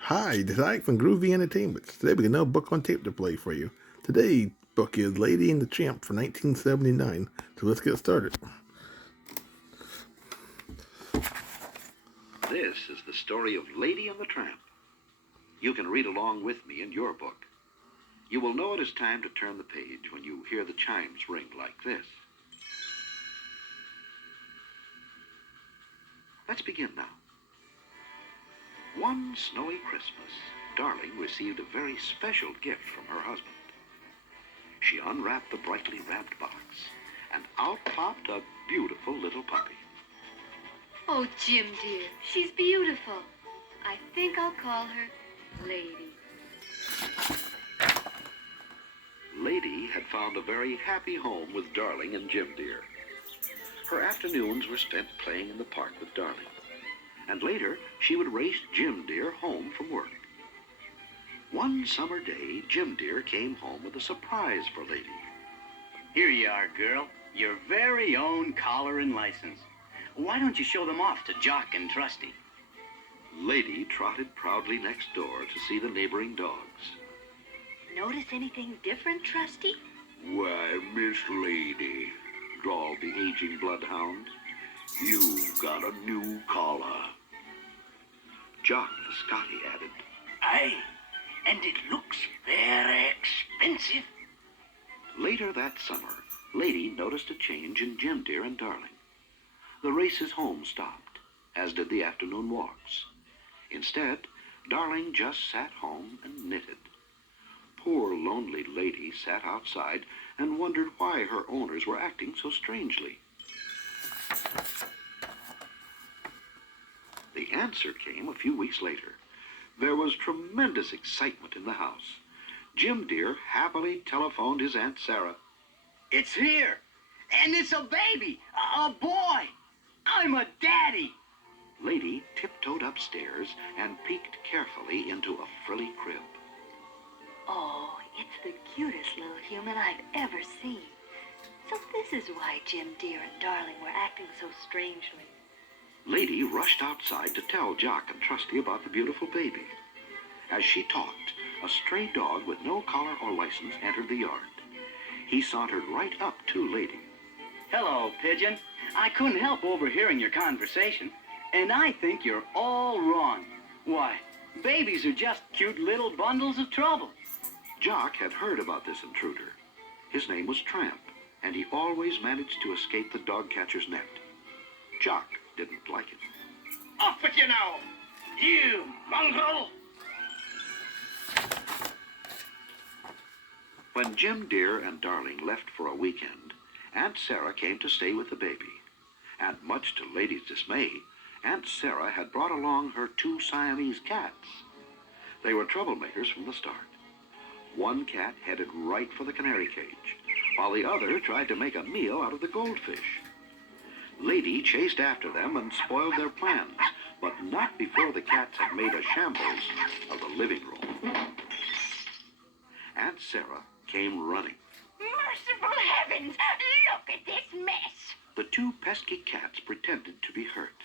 Hi, this is Ike from Groovy Entertainment. Today we got another book on tape to play for you. Today's book is Lady and the Tramp from 1979. So let's get started. This is the story of Lady and the Tramp. You can read along with me in your book. You will know it is time to turn the page when you hear the chimes ring like this. Let's begin now. One snowy Christmas, Darling received a very special gift from her husband. She unwrapped the brightly wrapped box, and out popped a beautiful little puppy. Oh, Jim, dear, she's beautiful. I think I'll call her Lady. Lady had found a very happy home with Darling and Jim Dear. Her afternoons were spent playing in the park with Darling, and later she would race Jim Dear home from work. One summer day, Jim Dear came home with a surprise for Lady. Here you are, girl. Your very own collar and license. Why don't you show them off to Jock and Trusty? Lady trotted proudly next door to see the neighboring dogs. Notice anything different, Trusty? Why, Miss Lady, drawled the aging bloodhound, you've got a new collar. Jock the Scotty added, Aye, and it looks very expensive. Later that summer, Lady noticed a change in Jim Dear and Darling. The races home stopped, as did the afternoon walks. Instead, Darling just sat home and knitted. Poor lonely Lady sat outside and wondered why her owners were acting so strangely. The answer came a few weeks later. There was tremendous excitement in the house. Jim Dear happily telephoned his Aunt Sarah. It's here, and it's a baby, a boy. I'm a daddy. Lady tiptoed upstairs and peeked carefully into a frilly crib. Oh, it's the cutest little human I've ever seen. So this is why Jim Dear and Darling were acting so strangely. Lady rushed outside to tell Jock and Trusty about the beautiful baby. As she talked, a stray dog with no collar or license entered the yard. He sauntered right up to Lady. Hello, Pigeon. I couldn't help overhearing your conversation, and I think you're all wrong. Why, babies are just cute little bundles of trouble. Jock had heard about this intruder. His name was Tramp, and he always managed to escape the dog catcher's net. Jock didn't like it. Off with you now, you mongrel! When Jim Dear and Darling left for a weekend, Aunt Sarah came to stay with the baby. And much to Lady's dismay, Aunt Sarah had brought along her two Siamese cats. They were troublemakers from the start. One cat headed right for the canary cage, while the other tried to make a meal out of the goldfish. Lady chased after them and spoiled their plans, but not before the cats had made a shambles of the living room. Aunt Sarah came running. Merciful heavens! Look at this mess! The two pesky cats pretended to be hurt.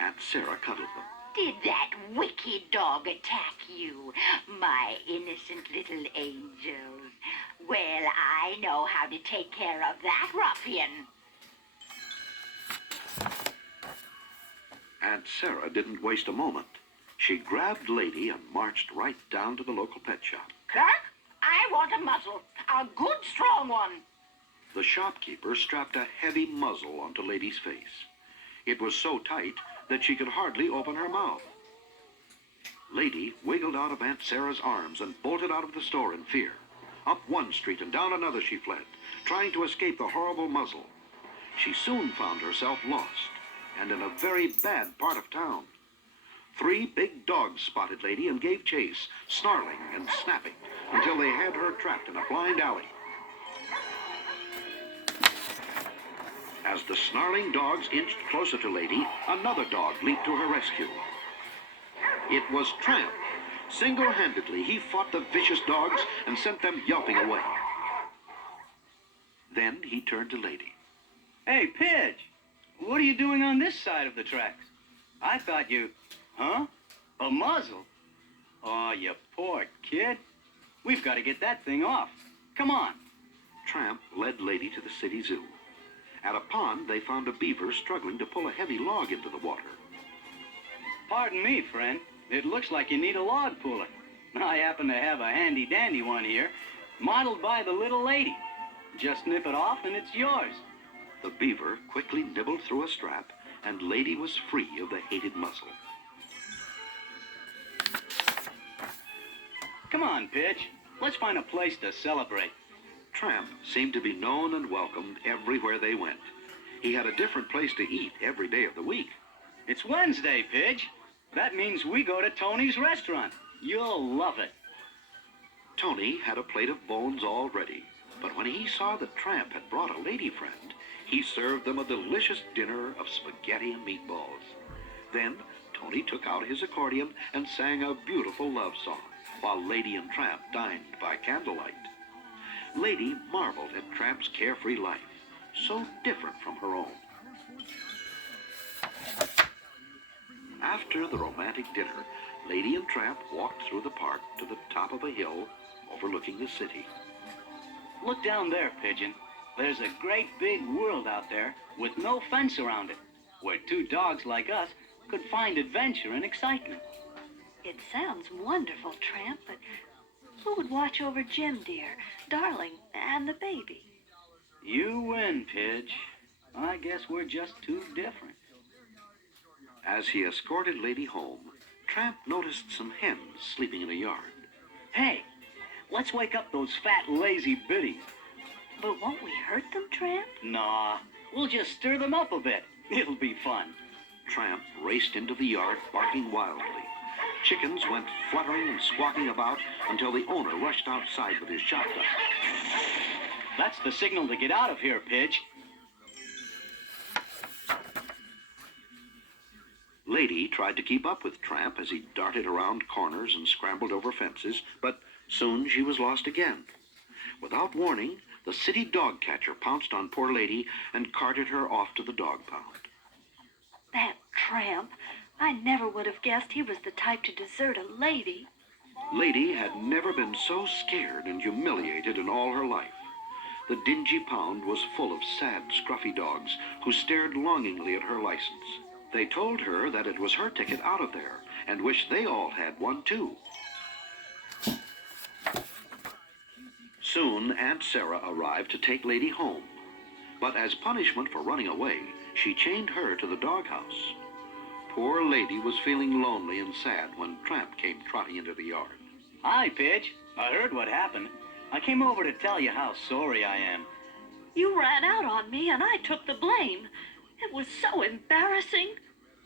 Aunt Sarah cuddled them. Did that wicked dog attack you, my innocent little angels? Well, I know how to take care of that ruffian. Aunt Sarah didn't waste a moment. She grabbed Lady and marched right down to the local pet shop. Clerk, I want a muzzle, a good strong one. The shopkeeper strapped a heavy muzzle onto Lady's face. It was so tight that she could hardly open her mouth. Lady wiggled out of Aunt Sarah's arms and bolted out of the store in fear. Up one street and down another she fled, trying to escape the horrible muzzle. She soon found herself lost, and in a very bad part of town. 3 big dogs spotted Lady and gave chase, snarling and snapping, until they had her trapped in a blind alley. As the snarling dogs inched closer to Lady, another dog leaped to her rescue. It was Tramp. Single-handedly, he fought the vicious dogs and sent them yelping away. Then he turned to Lady. Hey, Pidge, what are you doing on this side of the tracks? I thought you... Huh? A muzzle? Oh, you poor kid. We've got to get that thing off. Come on. Tramp led Lady to the city zoo. At a pond, they found a beaver struggling to pull a heavy log into the water. Pardon me, friend. It looks like you need a log puller. I happen to have a handy-dandy one here, modeled by the little lady. Just nip it off and it's yours. The beaver quickly nibbled through a strap, and Lady was free of the hated muscle. Come on, Pitch. Let's find a place to celebrate. Tramp seemed to be known and welcomed everywhere they went. He had a different place to eat every day of the week. It's Wednesday, Pidge. That means we go to Tony's restaurant. You'll love it. Tony had a plate of bones all ready, but when he saw that Tramp had brought a lady friend, he served them a delicious dinner of spaghetti and meatballs. Then Tony took out his accordion and sang a beautiful love song, while Lady and Tramp dined by candlelight. Lady marveled at Tramp's carefree life, so different from her own. After the romantic dinner, Lady and Tramp walked through the park to the top of a hill overlooking the city. Look down there, Pigeon. There's a great big world out there with no fence around it, where two dogs like us could find adventure and excitement. It sounds wonderful, Tramp, but who would watch over Jim, dear, Darling, and the baby? You win, Pidge. I guess we're just too different. As he escorted Lady home, Tramp noticed some hens sleeping in a yard. Hey, let's wake up those fat, lazy biddies. But won't we hurt them, Tramp? Nah, we'll just stir them up a bit. It'll be fun. Tramp raced into the yard, barking wildly. Chickens went fluttering and squawking about until the owner rushed outside with his shotgun. That's the signal to get out of here, Pidge. Lady tried to keep up with Tramp as he darted around corners and scrambled over fences, but soon she was lost again. Without warning, the city dog catcher pounced on poor Lady and carted her off to the dog pound. That Tramp. I never would have guessed he was the type to desert a lady. Lady had never been so scared and humiliated in all her life. The dingy pound was full of sad, scruffy dogs who stared longingly at her license. They told her that it was her ticket out of there and wished they all had one too. Soon Aunt Sarah arrived to take Lady home, but as punishment for running away, she chained her to the doghouse. Poor Lady was feeling lonely and sad when Tramp came trotting into the yard. Hi, Pidge. I heard what happened. I came over to tell you how sorry I am. You ran out on me and I took the blame. It was so embarrassing.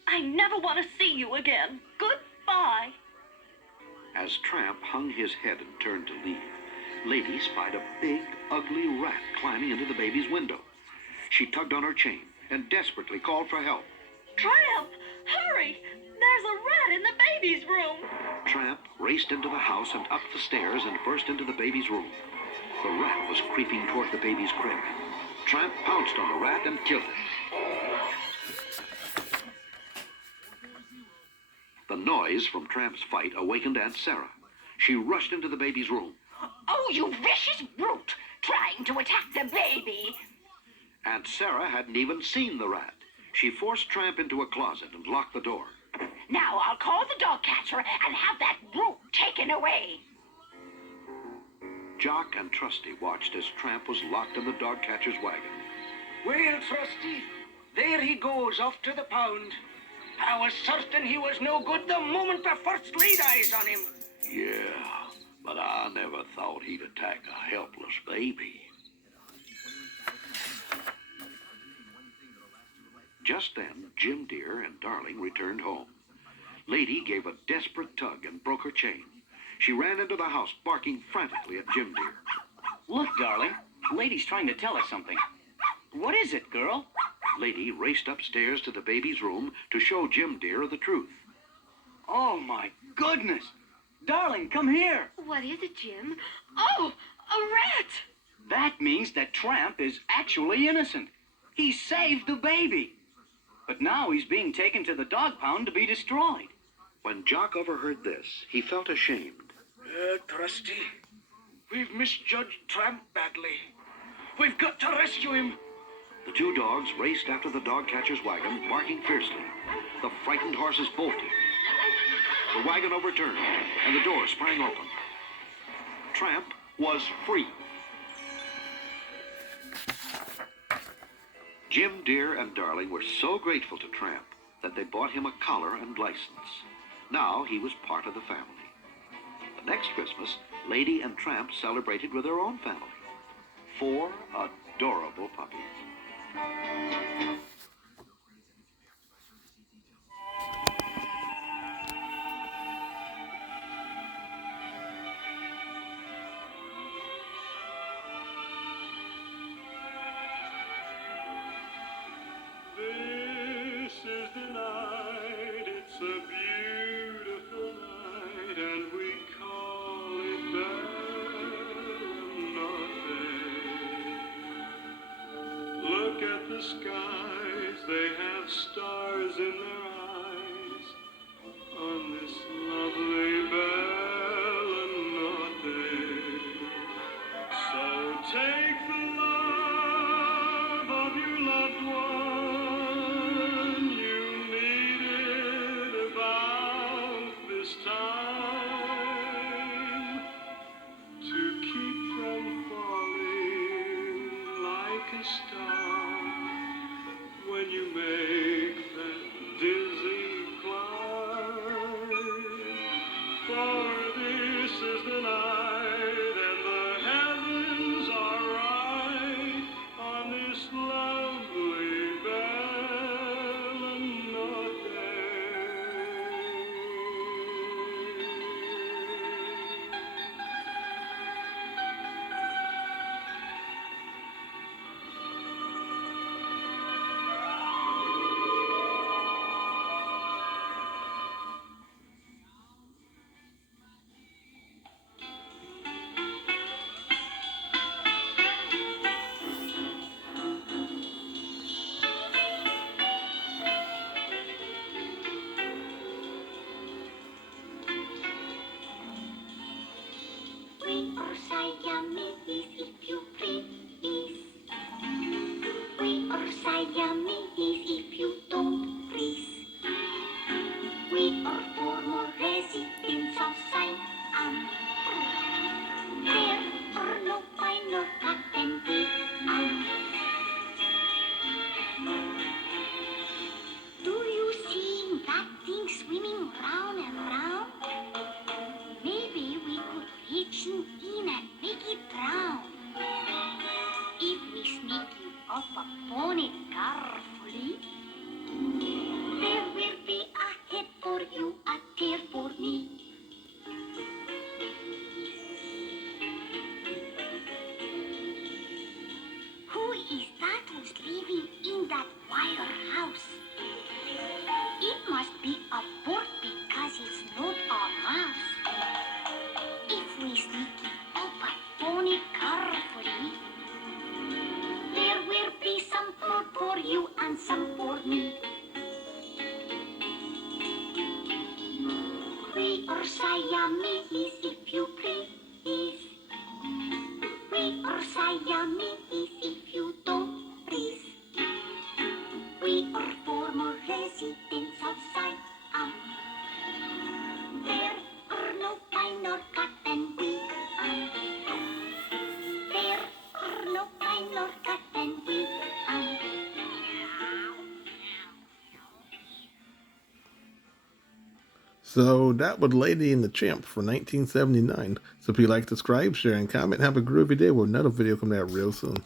I never want to see you again. Goodbye. As Tramp hung his head and turned to leave, Lady spied a big, ugly rat climbing into the baby's window. She tugged on her chain and desperately called for help. Tramp, hurry! There's a rat in the baby's room. Tramp raced into the house and up the stairs and burst into the baby's room. The rat was creeping toward the baby's crib. Tramp pounced on the rat and killed it. The noise from Tramp's fight awakened Aunt Sarah. She rushed into the baby's room. Oh, you vicious brute! Trying to attack the baby! Aunt Sarah hadn't even seen the rat. She forced Tramp into a closet and locked the door. Now I'll call the dog catcher and have that brute taken away. Jock and Trusty watched as Tramp was locked in the dog catcher's wagon. Well, Trusty, there he goes off to the pound. I was certain he was no good the moment I first laid eyes on him. Yeah, but I never thought he'd attack a helpless baby. Just then, Jim Deer and Darling returned home. Lady gave a desperate tug and broke her chain. She ran into the house, barking frantically at Jim Deer. Look, Darling. Lady's trying to tell us something. What is it, girl? Lady raced upstairs to the baby's room to show Jim Deer the truth. Oh, my goodness. Darling, come here. What is it, Jim? Oh, a rat! That means that Tramp is actually innocent. He saved the baby. But now he's being taken to the dog pound to be destroyed. When Jock overheard this, he felt ashamed. Trusty, we've misjudged Tramp badly. We've got to rescue him. The two dogs raced after the dog catcher's wagon, barking fiercely. The frightened horses bolted. The wagon overturned, and the door sprang open. Tramp was free. Jim, Dear, and Darling were so grateful to Tramp that they bought him a collar and license. Now he was part of the family. The next Christmas, Lady and Tramp celebrated with their own family. 4 adorable puppies. This is the night, it's a beautiful night, and we call it Belle. Look at the skies, they have stars in their eyes, on this lovely Belle. So take the love of your loved one, you need it about this time, to keep from falling like a star when you make that dizzy climb. For this is the night and the heavens are right on this lovely Belle day. We are Siamese, if you please. We are Siamese, if you don't please. We are former residents of Siam. There are no finer cut than we are. Do you see that thing swimming round and round? Maybe we could reach you in and make it drown. If we sneak you up upon it carefully, there will be a head for you, a tail for me. Who is that who's living in that wire house? It must be a bird because it's not a mouse. If we sneak it up upon it carefully, there will be some food for you and some for me. We are Siamese, if you please. We are Siamese, if you don't please. We are former residents of Siam. There are no finer cut than we are. There are no finer cut than we are. So that was Lady and the Tramp for 1979. So if you like, subscribe, share, and comment, have a groovy day with another video coming out real soon.